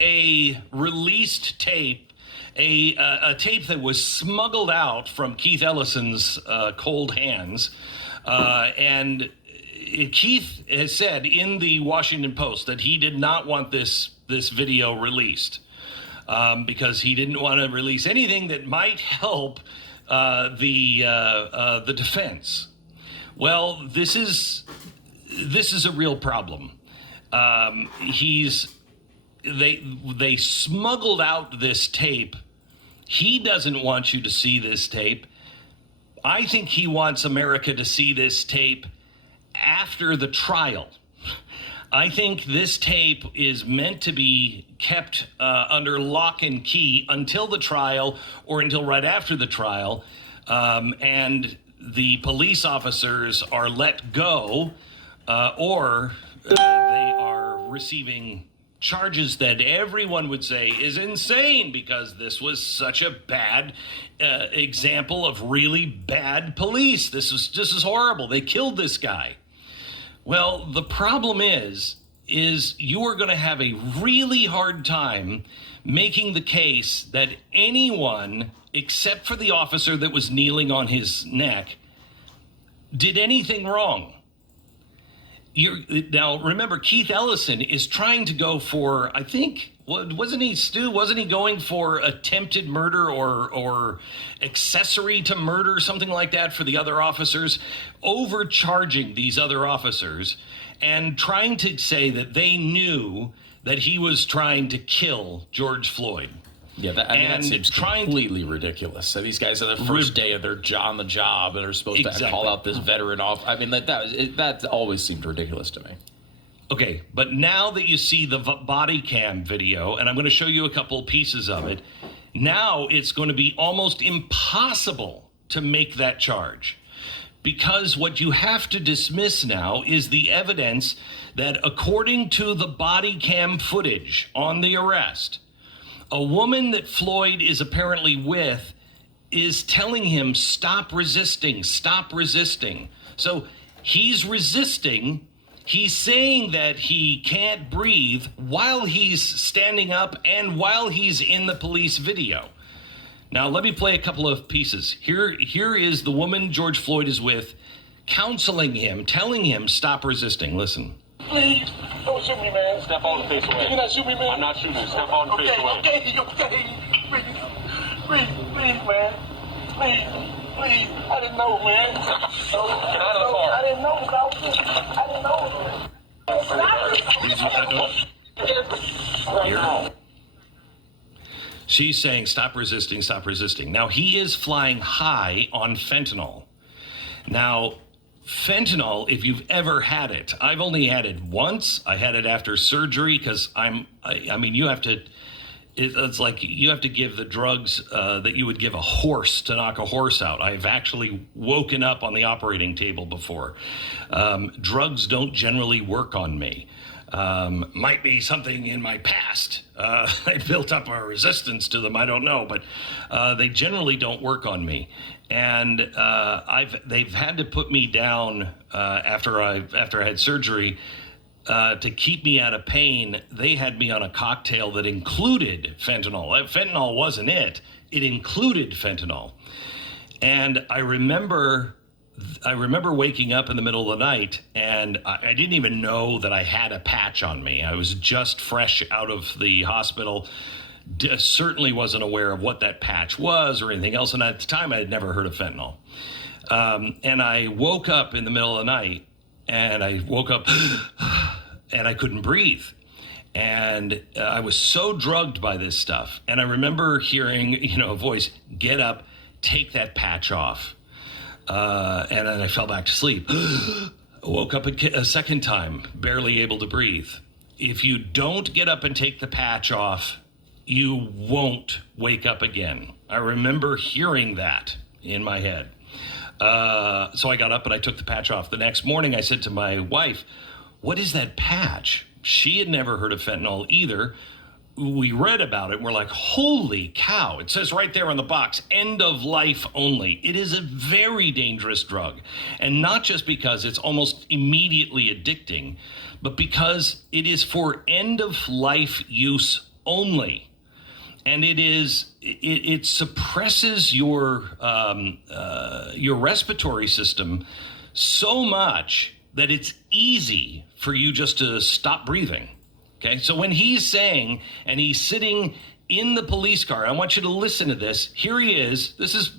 a released tape, a tape that was smuggled out from Keith Ellison's cold hands. And Keith has said in the Washington Post that he did not want this video released because he didn't want to release anything that might help the defense. Well, this is a real problem. They smuggled out this tape. He doesn't want you to see this tape. I think he wants America to see this tape after the trial. I think this tape is meant to be kept under lock and key until the trial or until right after the trial. And the police officers are let go or they are receiving charges that everyone would say is insane because this was such a bad example of really bad police. This is horrible. They killed this guy. Well, the problem is you are going to have a really hard time making the case that anyone, except for the officer that was kneeling on his neck, did anything wrong. Now, remember, Keith Ellison is trying to go for, I think, wasn't he, Stu? Wasn't he going for attempted murder or accessory to murder, something like that for the other officers, overcharging these other officers and trying to say that they knew that he was trying to kill George Floyd. Yeah, that seems completely ridiculous. So these guys are the first day of their on the job and are supposed to call out this veteran off. I mean, that always seemed ridiculous to me. Okay, but now that you see the body cam video, and I'm going to show you a couple pieces of it, now it's going to be almost impossible to make that charge. Because what you have to dismiss now is the evidence that according to the body cam footage on the arrest, a woman that Floyd is apparently with is telling him, stop resisting, stop resisting. So he's resisting. He's saying that he can't breathe while he's standing up and while he's in the police video. Now, let me play a couple of pieces. Here is the woman George Floyd is with, counseling him, telling him, stop resisting. Listen. Please, don't shoot me, man. Step on the face away. You're not shoot me, man. I'm not shooting. Step on the face away. Okay. Please, man. Please. I didn't know, man. Get out of the car. I didn't know about this. I didn't know. She's saying, stop resisting, stop resisting. Now, he is flying high on fentanyl. Now, fentanyl, if you've ever had it, I've only had it once. I had it after surgery because you have to, it's like you have to give the drugs that you would give a horse to knock a horse out. I've actually woken up on the operating table before. Drugs don't generally work on me. Might be something in my past. I built up a resistance to them. I don't know, but they generally don't work on me. And they've had to put me down after I had surgery to keep me out of pain. They had me on a cocktail that included fentanyl. Fentanyl wasn't it. It included fentanyl. And I remember waking up in the middle of the night, and I didn't even know that I had a patch on me. I was just fresh out of the hospital. Certainly wasn't aware of what that patch was or anything else. And at the time, I had never heard of fentanyl. And I woke up in the middle of the night, and I woke up and I couldn't breathe. And I was so drugged by this stuff. And I remember hearing, a voice, get up, take that patch off. And then I fell back to sleep. I woke up a second time, barely able to breathe. If you don't get up and take the patch off, you won't wake up again. I remember hearing that in my head. So I got up and I took the patch off. The next morning, I said to my wife, what is that patch? She had never heard of fentanyl either. We read about it and we're like, holy cow. It says right there on the box, end of life only. It is a very dangerous drug. And not just because it's almost immediately addicting, but because it is for end of life use only. And it suppresses your respiratory system so much that it's easy for you just to stop breathing. Okay, so when he's saying, and he's sitting in the police car, I want you to listen to this. Here he is. This is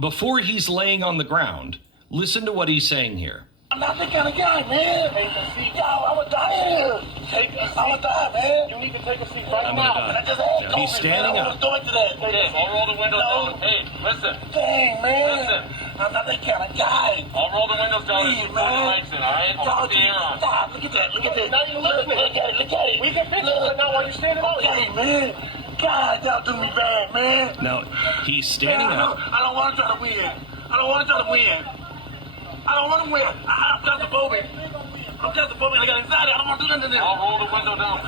before he's laying on the ground. Listen to what he's saying here. I'm not that kind of guy, man. Take a seat. Yo, I'm gonna die here. Take a seat. I'm gonna die, man. You need to take a seat right now. I just had COVID, he's standing up. Going to that. I'll roll the windows down. Hey, listen. Dang, man. Listen. I'm not that kind of guy. I'll roll the windows down and Please, put the lights in, all right? I'll put the air on. Stop. Look at that. Look at that. Now you look at me. Look at it. Look at it. We can fix it right now while you're standing out Okay, here. man. God, y'all do me bad, man. Now, he's standing up. I don't want to try to win. I don't want to try to win. I don't want to win. I'm claustrophobic. I'm claustrophobic. I got anxiety. I don't want to do nothing to this. I'll roll the window down.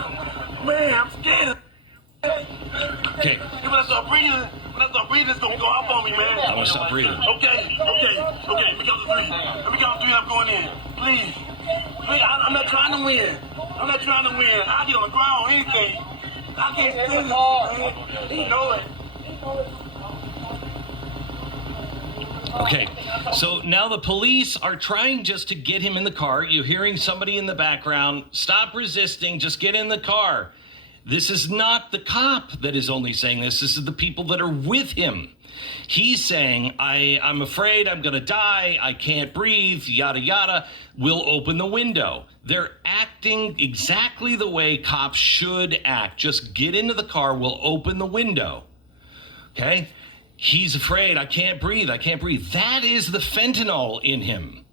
Man, I'm scared. Okay, When I start breathing, it's gonna go off on me, man. I'm gonna stop breathing. Okay. Let me count to three. I'm going in. Please. I'm not trying to win. I get on the ground, anything. I can't stand this, man. He know it. Okay, so now the police are trying just to get him in the car. You're hearing somebody in the background. Stop resisting. Just get in the car. This is not the cop that is only saying this. This is the people that are with him. He's saying, I'm afraid I'm going to die. I can't breathe, yada, yada. We'll open the window. They're acting exactly the way cops should act. Just get into the car. We'll open the window. Okay? He's afraid. I can't breathe. That is the fentanyl in him.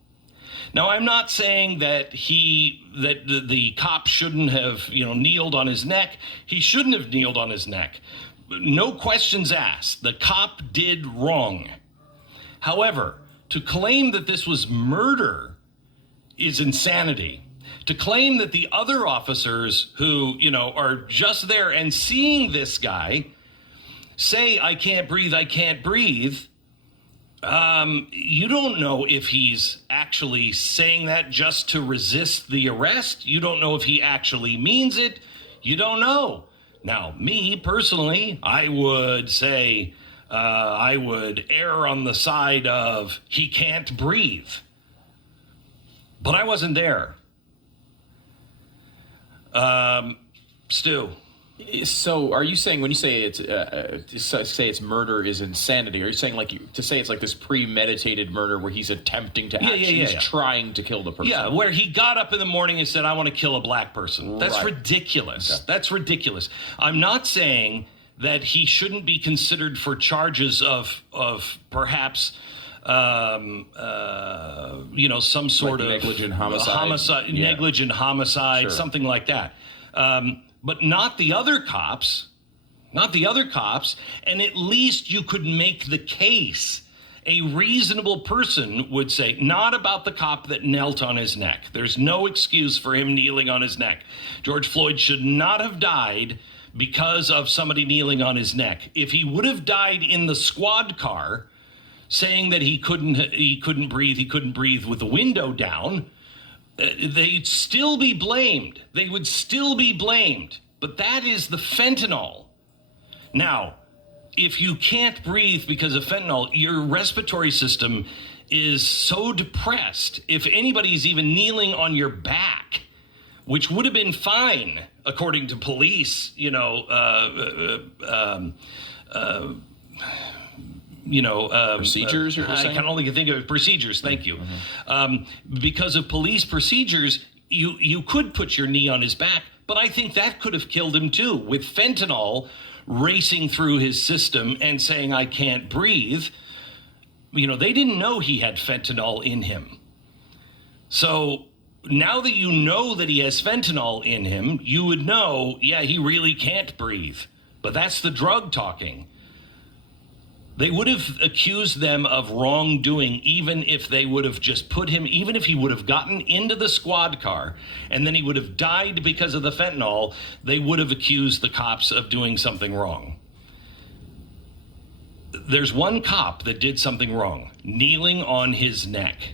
Now, I'm not saying that the cop shouldn't have, kneeled on his neck. He shouldn't have kneeled on his neck. No questions asked. The cop did wrong. However, to claim that this was murder is insanity. To claim that the other officers who, are just there and seeing this guy say, I can't breathe, you don't know if he's actually saying that just to resist the arrest. You don't know if he actually means it. You don't know. Now, me personally, I would say I would err on the side of he can't breathe. But I wasn't there. Stu. So, are you saying when you say it's murder is insanity? Are you saying to say it's like this premeditated murder where he's attempting to he's trying to kill the person? Yeah, where he got up in the morning and said, "I want to kill a black person." That's right. ridiculous. Okay. That's ridiculous. I'm not saying that he shouldn't be considered for charges of perhaps some sort of negligent homicide, negligent homicide, sure. Something like that. But not the other cops, and at least you could make the case. A reasonable person would say, not about the cop that knelt on his neck. There's no excuse for him kneeling on his neck. George Floyd should not have died because of somebody kneeling on his neck. If he would have died in the squad car, saying that he couldn't breathe with the window down, they'd still be blamed. They would still be blamed. But that is the fentanyl. Now, if you can't breathe because of fentanyl, your respiratory system is so depressed. If anybody's even kneeling on your back, which would have been fine, according to police, procedures. I can only think of procedures. Thank you. Because of police procedures, you could put your knee on his back, but I think that could have killed him too, with fentanyl racing through his system and saying, I can't breathe. They didn't know he had fentanyl in him. So now that you know that he has fentanyl in him, you would know, he really can't breathe. But that's the drug talking. They would have accused them of wrongdoing even if they would have just put him, even if he would have gotten into the squad car and then he would have died because of the fentanyl, they would have accused the cops of doing something wrong. There's one cop that did something wrong, kneeling on his neck.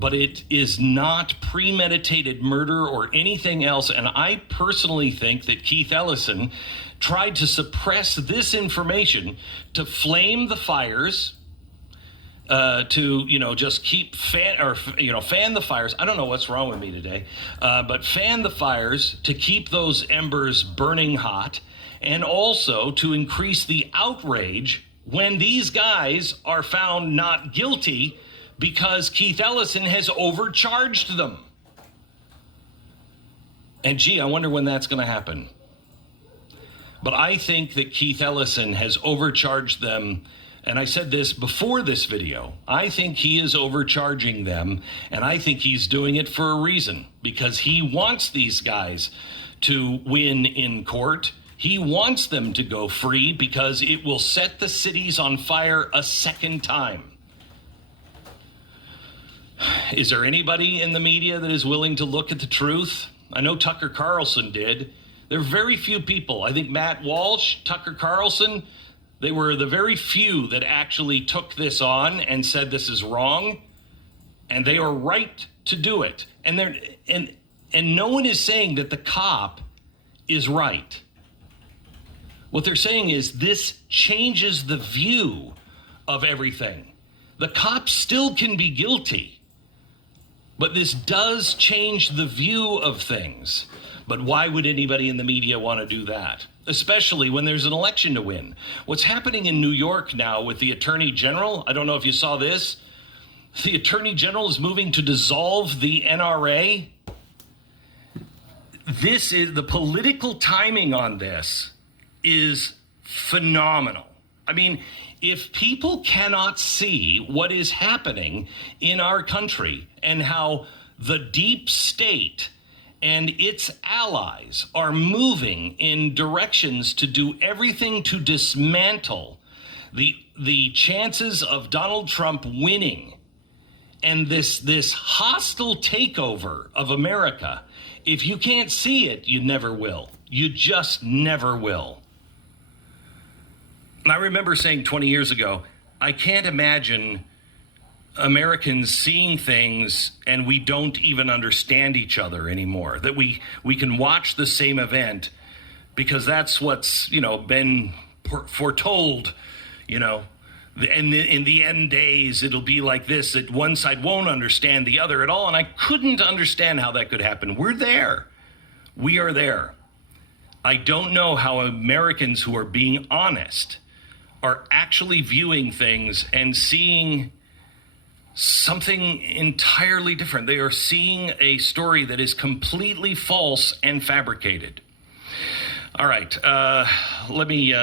but it is not premeditated murder or anything else. And I personally think that Keith Ellison tried to suppress this information to flame the fires, to, just keep fan the fires. I don't know what's wrong with me today, but fan the fires to keep those embers burning hot, and also to increase the outrage when these guys are found not guilty because Keith Ellison has overcharged them. And gee, I wonder when that's going to happen. But I think that Keith Ellison has overcharged them. And I said this before this video. I think he is overcharging them. And I think he's doing it for a reason, because he wants these guys to win in court. He wants them to go free because it will set the cities on fire a second time. Is there anybody in the media that is willing to look at the truth? I know Tucker Carlson did. There are very few people. I think Matt Walsh, Tucker Carlson, they were the very few that actually took this on and said this is wrong, and they are right to do it. And no one is saying that the cop is right. What they're saying is this changes the view of everything. The cop still can be guilty, but this does change the view of things. But why would anybody in the media want to do that? Especially when there's an election to win. What's happening in New York now with the Attorney General, I don't know if you saw this. The Attorney General is moving to dissolve the NRA. This is the political timing on this is phenomenal. I mean, if people cannot see what is happening in our country and how the deep state and its allies are moving in directions to do everything to dismantle the chances of Donald Trump winning, and this hostile takeover of America, if you can't see it, you never will. You just never will. And I remember saying 20 years ago, I can't imagine Americans seeing things and we don't even understand each other anymore, that we can watch the same event because that's what's, been foretold, in the end days, it'll be like this, that one side won't understand the other at all. And I couldn't understand how that could happen. We're there. We are there. I don't know how Americans who are being honest are actually viewing things and seeing something entirely different. They are seeing a story that is completely false and fabricated. All right, let me